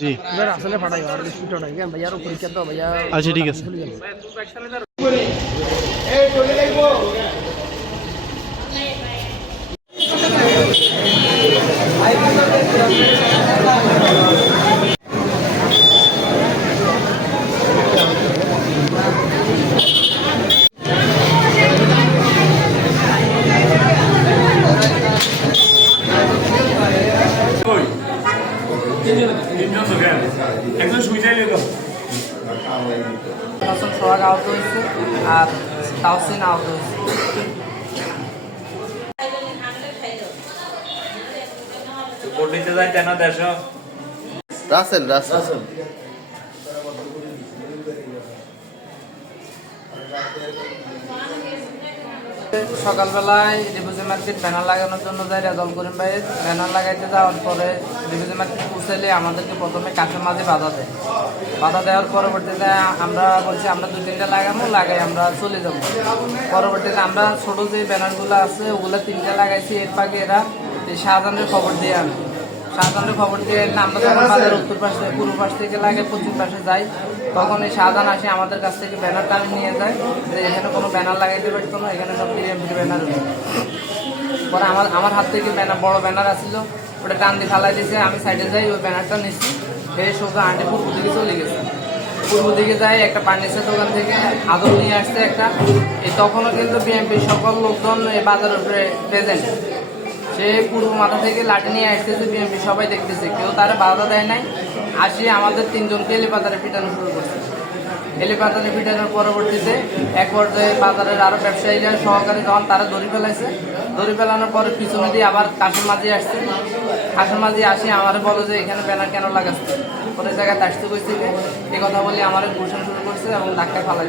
जी আসলে ফাটাই আর স্পিড ওঠাই কেন ভাইয়ার পরীক্ষা তো ভাইয়া আচ্ছা ঠিক আছে একজন সুইটাই লেগে সোহাগ আহত হয়েছে আর তাওসিন আহত হয়েছে। কোটিতে যায় কেন দেশ রাসেল রাসেল সকালবেলায় ডিভিজি মার্কেট ব্যানার লাগানোর জন্য যাই রেজাল্ট করিম ভাই ব্যানার লাগাইতে যাওয়ার পরে ডিভিজি মার্কেট পৌঁছাইলে আমাদেরকে প্রথমে কাঠের মাঝে বাধা দেয়। বাধা দেওয়ার পরবর্তীতে আমরা বলছি আমরা 2-3টা লাগাবো লাগাই আমরা চলে যাবো। পরবর্তীতে আমরা ছোটো যে ব্যানারগুলো আছে ওগুলো 3টা লাগাইছি। এর পাকে এরা এই শাহজাহানের খবর দিয়ে আনে। শাহজাহানের খবর দিয়ে আমরা যখন বাজার উত্তর পাশ থেকে পূর্ব পাশ থেকে লাগে পশ্চিম পাশে যাই তখন এই শাহজাহান আসে আমাদের কাছ থেকে ব্যানার টানে নিয়ে যায় যে এখানে কোনো ব্যানার লাগাইতে পারতো না, এখানে সব বিএমপির ব্যানার। পরে আমার হাত থেকে ব্যানার বড় ব্যানার আসছিল ওটা টান দিয়ে ফালাই দিয়েছে। আমি সাইডে যাই ওই ব্যানারটা নিচ্ছি এই সোজা আন্টি পূর্ব দিকে চলে গেছে। পূর্ব দিকে যাই একটা পার্নিসের দোকান থেকে আদর নিয়ে আসছে একটা। এই তখনও কিন্তু বিএমপির সকল লোকজন এই বাজারের উপরে প্রেজেন্ট। সে পূর্ব মাথা থেকে লাঠি নিয়ে আসতেছে, বিএমপি সবাই দেখতেছে, কেউ তারা বাধা দেয় নাই। আসি আমাদের 3জনকে এলিপাতারে পিটানো শুরু করছে। এলিপাতারে পিটানোর পরবর্তীতে এক পর্যায়ে বাজারের আরও ব্যবসায়ীরা সহকারে যখন তারা দড়ি ফেলাইছে, দড়ি ফেলানোর পরে পিছনে দিয়ে আবার কাশের মাঝি আসছে। কাশের মাঝি আসি আমারে বলো যে এখানে ব্যানার কেন লাগাচ্ছে, ওদের জায়গায় আসতে কইছে এই কথা বলে আমার ঘোষণা শুরু করছে এবং ধাক্কায় ফালাই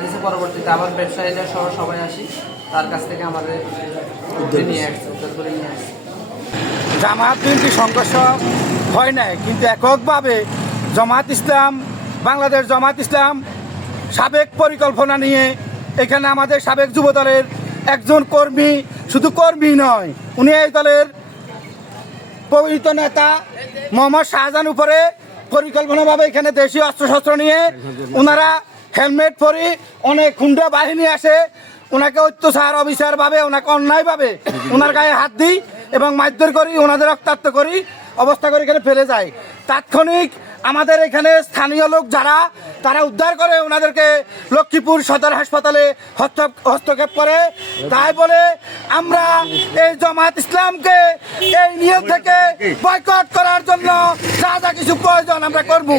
দিয়েছে। পরবর্তীতে আবার ব্যবসায়ীরা সহ সবাই আসি তার কাছ থেকে আমাদের নিয়ে আসছে, উদ্ধার করে নিয়ে আসছে। জামাত বিএনপি সংঘর্ষ হয় নাই, কিন্তু এককভাবে জামাত ইসলাম, বাংলাদেশ জামাত ইসলাম সাবেক পরিকল্পনা নিয়ে এখানে আমাদের সাবেক যুব দলের একজন কর্মী, শুধু কর্মী নয়, উনি এই দলের পবিত্র নেতা মোহাম্মদ শাহজাহান উপরে পরিকল্পনাভাবে এখানে দেশীয় অস্ত্রশস্ত্র নিয়ে ওনারা হেলমেট পরি অনেক খুন্ডা বাহিনী আসে, ওনাকে অত্যাচার অবিচারভাবে, ওনাকে অন্যায়ভাবে ওনার গায়ে হাত দিই এবং মারধর করি, ওনাদের রক্তাক্ত করি, অবস্থা করে এখানে ফেলে যায়। তাৎক্ষণিক আমাদের এখানে স্থানীয় লোক যারা তারা উদ্ধার করে ওনাদেরকে লক্ষ্মীপুর সদর হাসপাতালে হস্তক্ষেপ করে। তাই বলে আমরা এই জামাত ইসলামকে এই নিয়ম থেকে বয়কট করার জন্য যা যা কিছু প্রয়োজন আমরা করব।